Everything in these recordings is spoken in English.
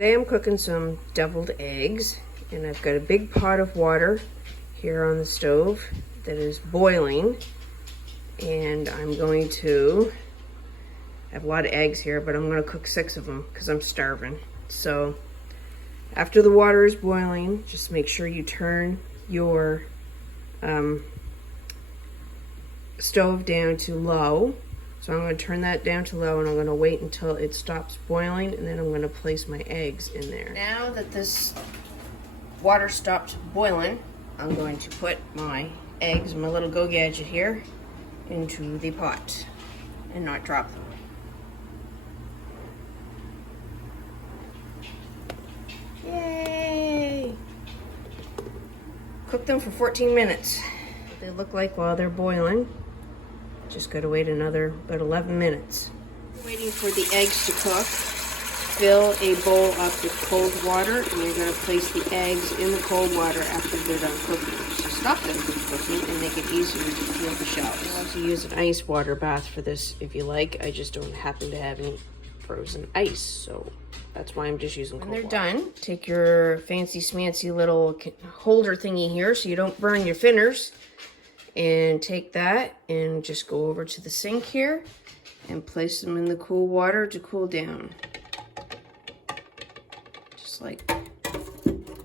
Today I'm cooking some deviled eggs, and I've got a big pot of water here on the stove that is boiling, and I'm going to I have a lot of eggs here, but I'm going to cook 6 of them because I'm starving. So after the water is boiling, just make sure you turn your stove down to low. So I'm going to turn that down to low, and I'm going to wait until it stops boiling, and then I'm going to place my eggs in there. Now that this water stopped boiling, I'm going to put my eggs, my little Go Gadget here, into the pot and not drop them. Yay! Cook them for 14 minutes. What they look like while they're boiling. Just gotta wait another about 11 minutes. Waiting for the eggs to cook. Fill a bowl up with cold water, and you're gonna place the eggs in the cold water after they're done cooking. So stop them from cooking and make it easier to peel the shells. You can also use an ice water bath for this if you like. I just don't happen to have any frozen ice, so that's why I'm just using cold water. When they're done, take your fancy smancy little holder thingy here so you don't burn your fingers. And take that and just go over to the sink here and place them in the cool water to cool down. Just like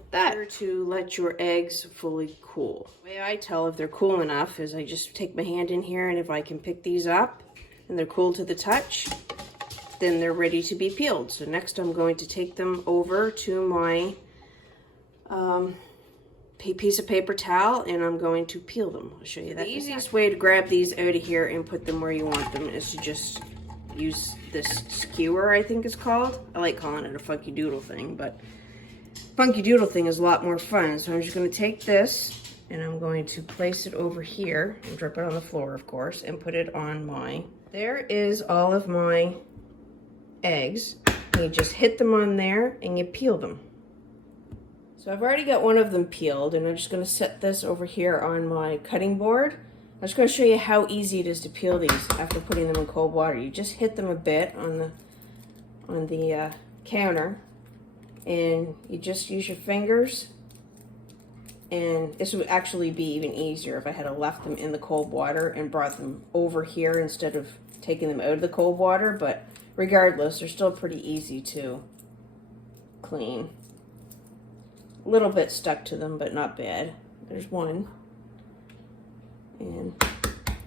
that. To let your eggs fully cool. The way I tell if they're cool enough is I just take my hand in here, and if I can pick these up and they're cool to the touch, then they're ready to be peeled. So next I'm going to take them over to my piece of paper towel, and I'm going to peel them. I'll show you that. The easiest way to grab these out of here and put them where you want them is to just use this skewer, I think it's called. I like calling it a funky doodle thing, but funky doodle thing is a lot more fun. So I'm just going to take this and I'm going to place it over here and drip it on the floor, of course, and put it on my... There is all of my eggs. You just hit them on there and you peel them. So I've already got one of them peeled, and I'm just going to set this over here on my cutting board. I'm just going to show you how easy it is to peel these after putting them in cold water. You just hit them a bit on the counter, and you just use your fingers. And this would actually be even easier if I had left them in the cold water and brought them over here instead of taking them out of the cold water. But regardless, they're still pretty easy to clean. A little bit stuck to them, but not bad. There's one. And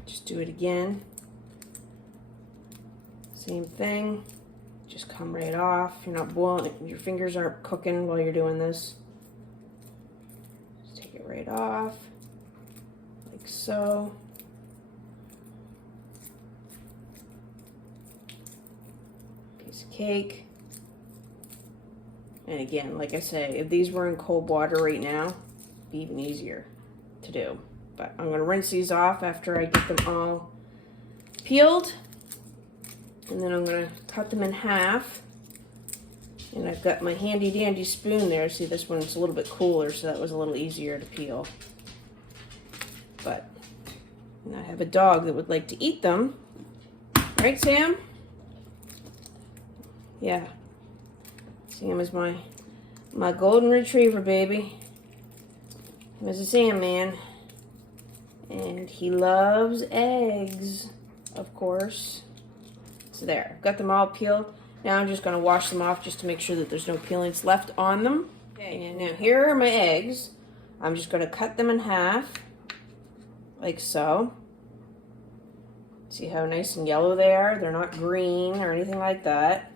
just do it again. Same thing. Just come right off. You're not boiling, your fingers aren't cooking while you're doing this. Just take it right off, like so. Piece of cake. And again, like I say, if these were in cold water right now, it'd be even easier to do. But I'm going to rinse these off after I get them all peeled. And then I'm going to cut them in half. And I've got my handy dandy spoon there. See, this one's a little bit cooler, so that was a little easier to peel. But I have a dog that would like to eat them. Right, Sam? Yeah. Sam is my golden retriever, baby. There's a Sam man. And he loves eggs, of course. So there, I've got them all peeled. Now I'm just gonna wash them off just to make sure that there's no peelings left on them. Okay, and now here are my eggs. I'm just gonna cut them in half, like so. See how nice and yellow they are? They're not green or anything like that.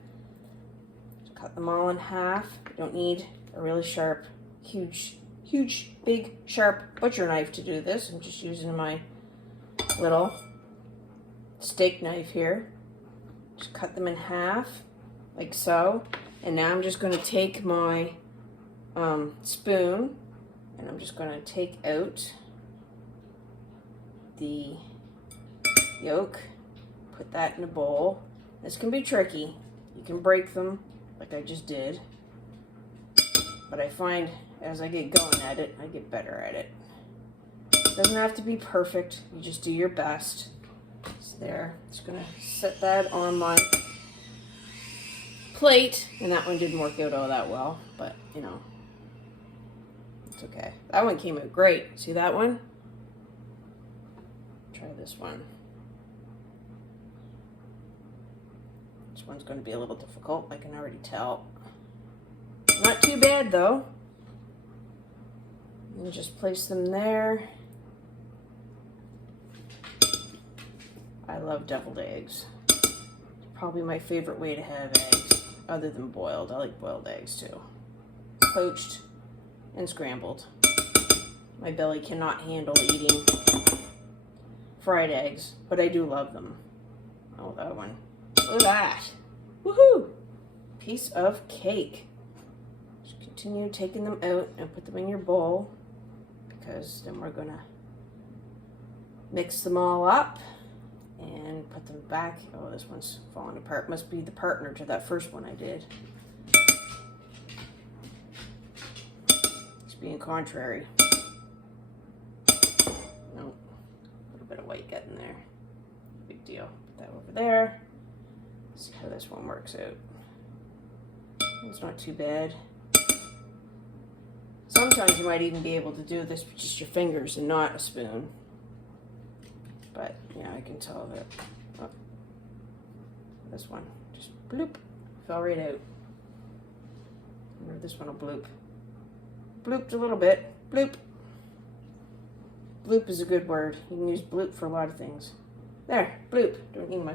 Cut them all in half. You don't need a really sharp, huge, big, sharp butcher knife to do this. I'm just using my little steak knife here. Just cut them in half, like so. And now I'm just going to take my spoon, and I'm just going to take out the yolk, put that in a bowl. This can be tricky. You can break them, like I just did, but I find as I get going at it, I get better at it. It doesn't have to be perfect, you just do your best. So there, just gonna set that on my plate, and that one didn't work out all that well, but you know, it's okay. That one came out great. See that one? Try this one. This one's going to be a little difficult, I can already tell. Not too bad though. And just place them there. I love deviled eggs. Probably my favorite way to have eggs, other than boiled. I like boiled eggs too. Poached and scrambled. My belly cannot handle eating fried eggs, but I do love them. Oh, that one. Look at that. Woohoo! Piece of cake. Just continue taking them out and put them in your bowl, because then we're gonna mix them all up and put them back. Oh, this one's falling apart. Must be the partner to that first one I did. It's being contrary. No, a little bit of white getting there. Big deal. Put that over there. See how this one works out. It's not too bad. Sometimes you might even be able to do this with just your fingers and not a spoon. But yeah, I can tell that. Oh, this one just bloop, fell right out. I wonder if this one will bloop. Blooped a little bit. Bloop. Bloop is a good word. You can use bloop for a lot of things. There, bloop. Don't need my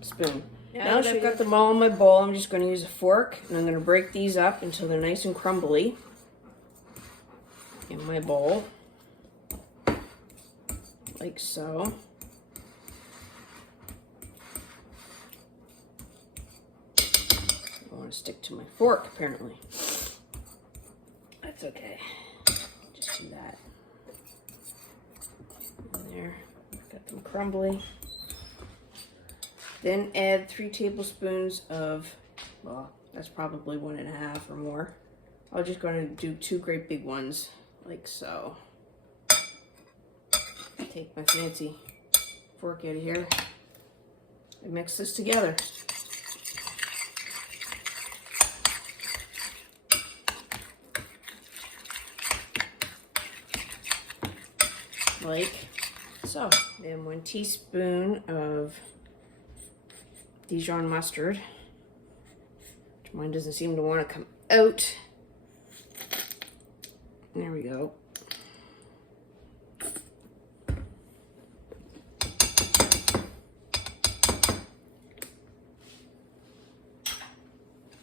spoon. Now that I've got them all in my bowl, I'm just going to use a fork, and I'm going to break these up until they're nice and crumbly in my bowl. Like so. I want to stick to my fork, apparently. That's okay. Just do that. And there, got them crumbly. Then add 3 tablespoons of, well, that's probably 1.5 or more. I'm just going to do 2 great big ones, like so. Take my fancy fork out of here and mix this together. Like so. Then 1 teaspoon of Dijon mustard, which mine doesn't seem to want to come out. There we go.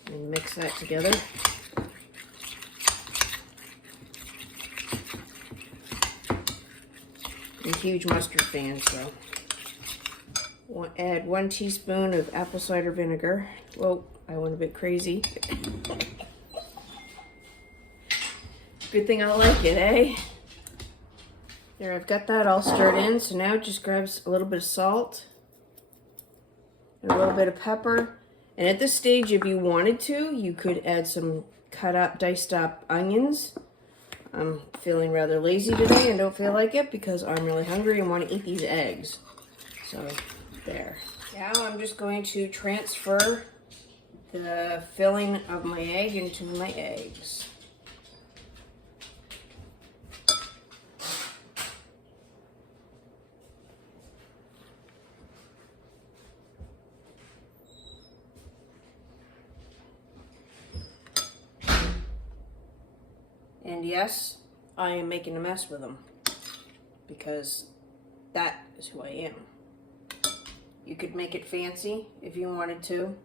And mix that together. I'm a huge mustard fan, so add 1 teaspoon of apple cider vinegar. Whoa, I went a bit crazy. Good thing I like it, eh? There, I've got that all stirred in, so now just grab a little bit of salt and a little bit of pepper. And at this stage, if you wanted to, you could add some cut up, diced up onions. I'm feeling rather lazy today and don't feel like it because I'm really hungry and want to eat these eggs. So, there. Now I'm just going to transfer the filling of my egg into my eggs. And yes, I am making a mess with them because that is who I am. You could make it fancy if you wanted to.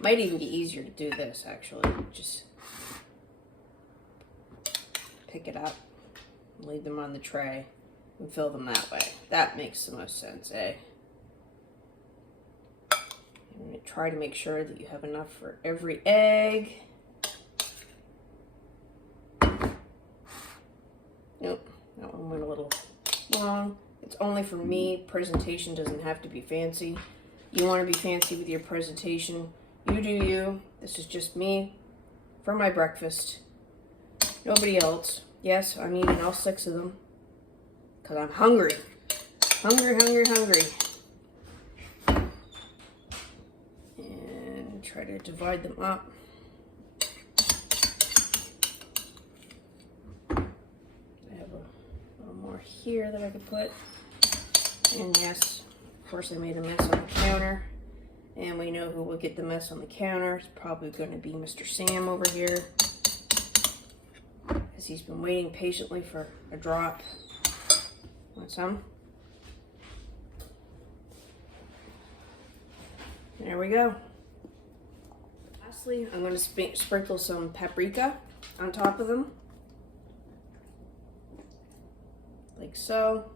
Might even be easier to do this actually. Just pick it up, lay them on the tray, and fill them that way. That makes the most sense, eh? And try to make sure that you have enough for every egg. Nope, that one went a little long. It's only for me. Presentation doesn't have to be fancy. You want to be fancy with your presentation, you do you. This is just me for my breakfast. Nobody else. Yes, I'm eating all 6 of them because I'm hungry. Hungry, hungry, hungry. And try to divide them up. I have a little more here that I could put. And yes, of course I made a mess on the counter. And we know who will get the mess on the counter. It's probably going to be Mr. Sam over here, as he's been waiting patiently for a drop. Want some? There we go. Lastly, I'm going to sprinkle some paprika on top of them. Like so.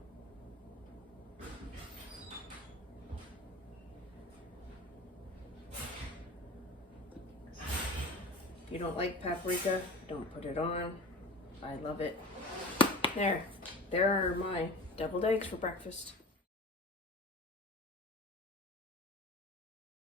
If you don't like paprika, don't put it on. I love it. There are my deviled eggs for breakfast.